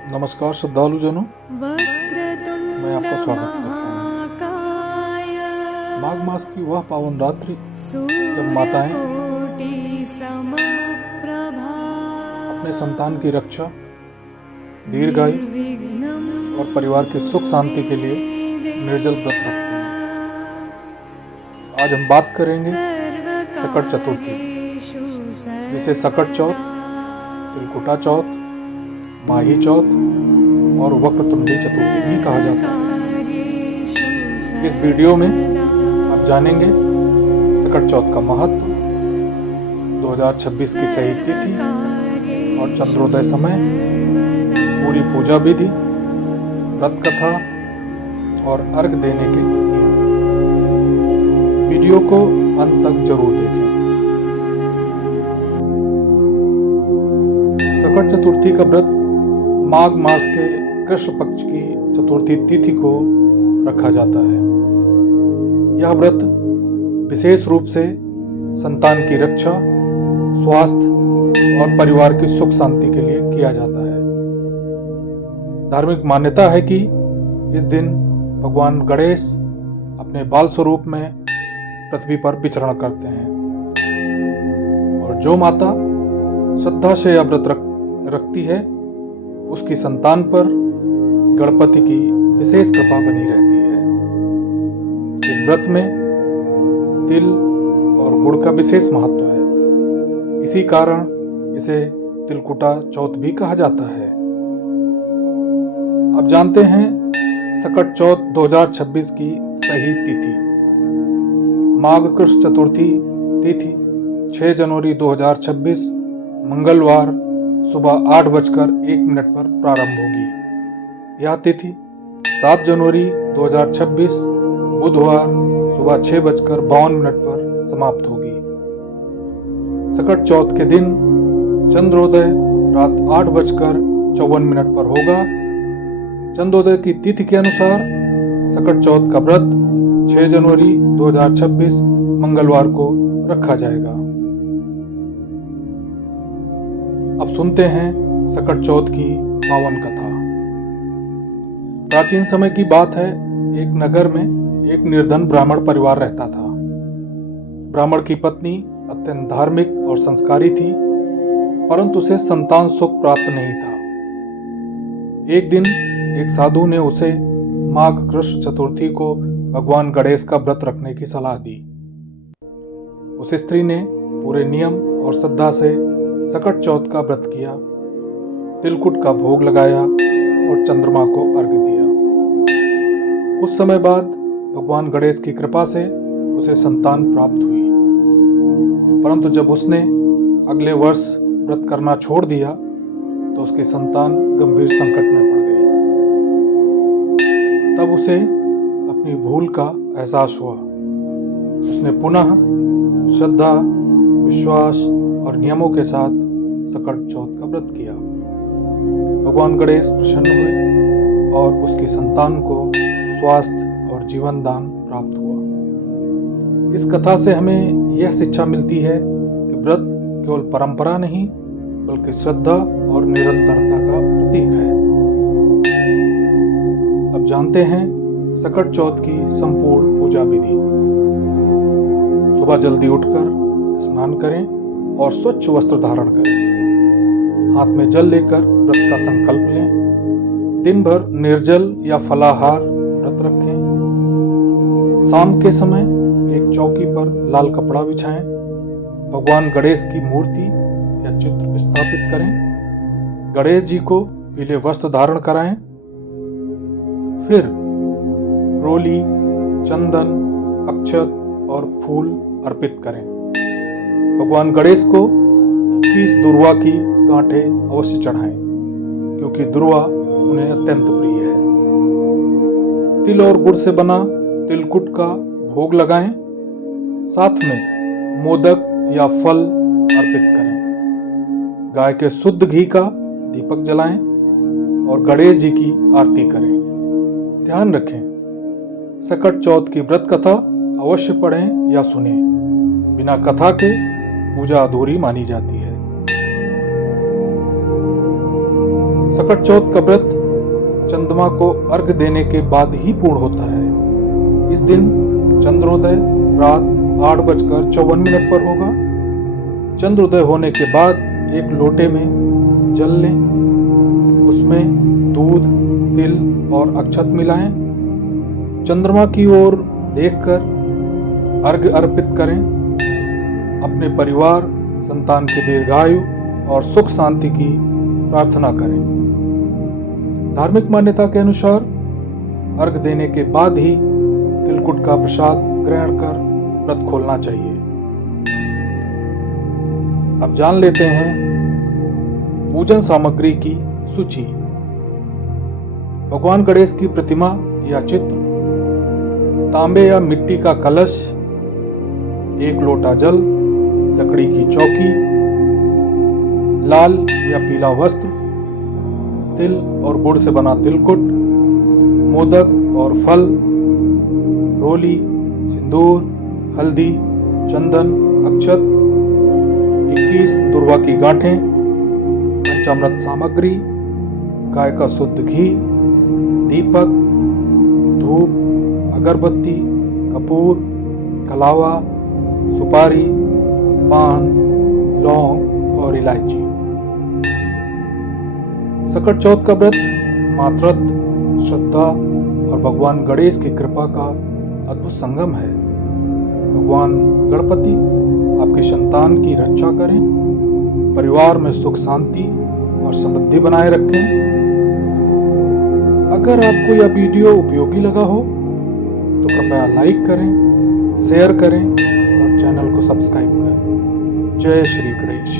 नमस्कार श्रद्धालुजनों, मैं आपका स्वागत करता हूँ। माघ मास की वह पावन रात्रि जब माताएं अपने संतान की रक्षा, दीर्घायु और परिवार की सुख शांति के लिए निर्जल व्रत रखती हैं। आज हम बात करेंगे सकट चतुर्थी, जिसे सकट चौथ, तिलकुटा चौथ, माही चौथ और वक्रतुंडी चतुर्थी भी कहा जाता है। इस वीडियो में आप जानेंगे सकट चौथ का महत्व, 2026 की सही तिथि और चंद्रोदय समय, पूरी पूजा विधि, व्रत कथा और अर्घ देने के नियम। वीडियो को अंत तक जरूर देखें। सकट चतुर्थी का व्रत माघ मास के कृष्ण पक्ष की चतुर्थी तिथि को रखा जाता है। यह व्रत विशेष रूप से संतान की रक्षा, स्वास्थ्य और परिवार की सुख शांति के लिए किया जाता है। धार्मिक मान्यता है कि इस दिन भगवान गणेश अपने बाल स्वरूप में पृथ्वी पर विचरण करते हैं और जो माता श्रद्धा से यह व्रत रखती है, उसकी संतान पर गणपति की विशेष कृपा बनी रहती है। इस व्रत में तिल और गुड़ का विशेष महत्व है। इसी कारण इसे तिलकुटा चौथ भी कहा जाता है। अब जानते हैं सकट चौथ 2026 की सही तिथि। माघ कृष्ण चतुर्थी तिथि 6 जनवरी 2026 मंगलवार सुबह 8:01 पर प्रारंभ होगी। यह तिथि 7 जनवरी 2026 बुधवार सुबह 6:52 पर समाप्त होगी। सकट चौथ के दिन चंद्रोदय रात 8:54 पर होगा। चंद्रोदय की तिथि के अनुसार सकट चौथ का व्रत 6 जनवरी 2026 मंगलवार को रखा जाएगा। अब सुनते हैं सकट चौथ की पावन कथा। प्राचीन समय की बात है, एक नगर में एक निर्धन ब्राह्मण परिवार रहता था। ब्राह्मण की पत्नी अत्यंत धार्मिक और संस्कारी थी, परंतु उसे संतान सुख प्राप्त नहीं था। एक दिन एक साधु ने उसे माघ कृष्ण चतुर्थी को भगवान गणेश का व्रत रखने की सलाह दी। उस स्त्री ने पूरे नियम और श्रद्धा से सकट चौथ का व्रत किया, तिलकुट का भोग लगाया और चंद्रमा को अर्घ दिया। कुछ समय बाद भगवान गणेश की कृपा से उसे संतान प्राप्त हुई, परंतु जब उसने अगले वर्ष व्रत करना छोड़ दिया तो उसकी संतान गंभीर संकट में पड़ गई। तब उसे अपनी भूल का एहसास हुआ। उसने पुनः श्रद्धा, विश्वास और नियमों के साथ सकट चौथ का व्रत किया। भगवान गणेश प्रसन्न हुए और उसकी संतान को स्वास्थ्य और जीवन दान प्राप्त हुआ। इस कथा से हमें यह शिक्षा मिलती है कि व्रत केवल परंपरा नहीं, बल्कि श्रद्धा और निरंतरता का प्रतीक है। अब जानते हैं सकट चौथ की संपूर्ण पूजा विधि। सुबह जल्दी उठकर स्नान करें और स्वच्छ वस्त्र धारण करें। हाथ में जल लेकर व्रत का संकल्प लें। दिन भर निर्जल या फलाहार व्रत रखें। शाम के समय एक चौकी पर लाल कपड़ा बिछाएं। भगवान गणेश की मूर्ति या चित्र स्थापित करें। गणेश जी को पीले वस्त्र धारण कराएं। फिर रोली, चंदन, अक्षत और फूल अर्पित करें। भगवान गणेश को 21 दुर्वा की गांठें अवश्य चढ़ाएं, क्योंकि दुर्वा उन्हें अत्यंत प्रिय है। तिल और गुड़ से बना तिलकुट का भोग लगाएं। साथ में मोदक या फल अर्पित करें। गाय के शुद्ध घी का दीपक जलाएं और गणेश जी की आरती करें। ध्यान रखें, सकट चौथ की व्रत कथा अवश्य पढ़ें या सुनें। बिना कथा के पूजा अधूरी मानी जाती है। सकट चौथ का व्रत चंद्रमा को अर्घ देने के बाद ही पूर्ण होता है। इस दिन चंद्रोदय रात 8:54 पर होगा। चंद्रोदय होने के बाद एक लोटे में जल लें, उसमें दूध, तिल और अक्षत मिलाएं। चंद्रमा की ओर देखकर अर्घ अर्पित करें। अपने परिवार, संतान की दीर्घायु और सुख शांति की प्रार्थना करें। धार्मिक मान्यता के अनुसार अर्घ देने के बाद ही तिलकुट का प्रसाद ग्रहण कर व्रत खोलना चाहिए। अब जान लेते हैं पूजन सामग्री की सूची। भगवान गणेश की प्रतिमा या चित्र, तांबे या मिट्टी का कलश, 1 लोटा जल, लकड़ी की चौकी, लाल या पीला वस्त्र, तिल और गुड़ से बना तिलकुट, मोदक और फल, रोली, सिंदूर, हल्दी, चंदन, अक्षत, 21 दुर्वा की गांठें, पंचामृत सामग्री, गाय का शुद्ध घी, दीपक, धूप, अगरबत्ती, कपूर, कलावा, सुपारी, पान, लौंग और इलायची। सकट चौथ का व्रत मातृत्व, श्रद्धा और भगवान गणेश की कृपा का अद्भुत संगम है। भगवान गणपति आपकी संतान की रक्षा करें, परिवार में सुख शांति और समृद्धि बनाए रखें। अगर आपको यह वीडियो उपयोगी लगा हो तो कृपया लाइक करें, शेयर करें और चैनल को सब्सक्राइब करें। जय श्री गणेश।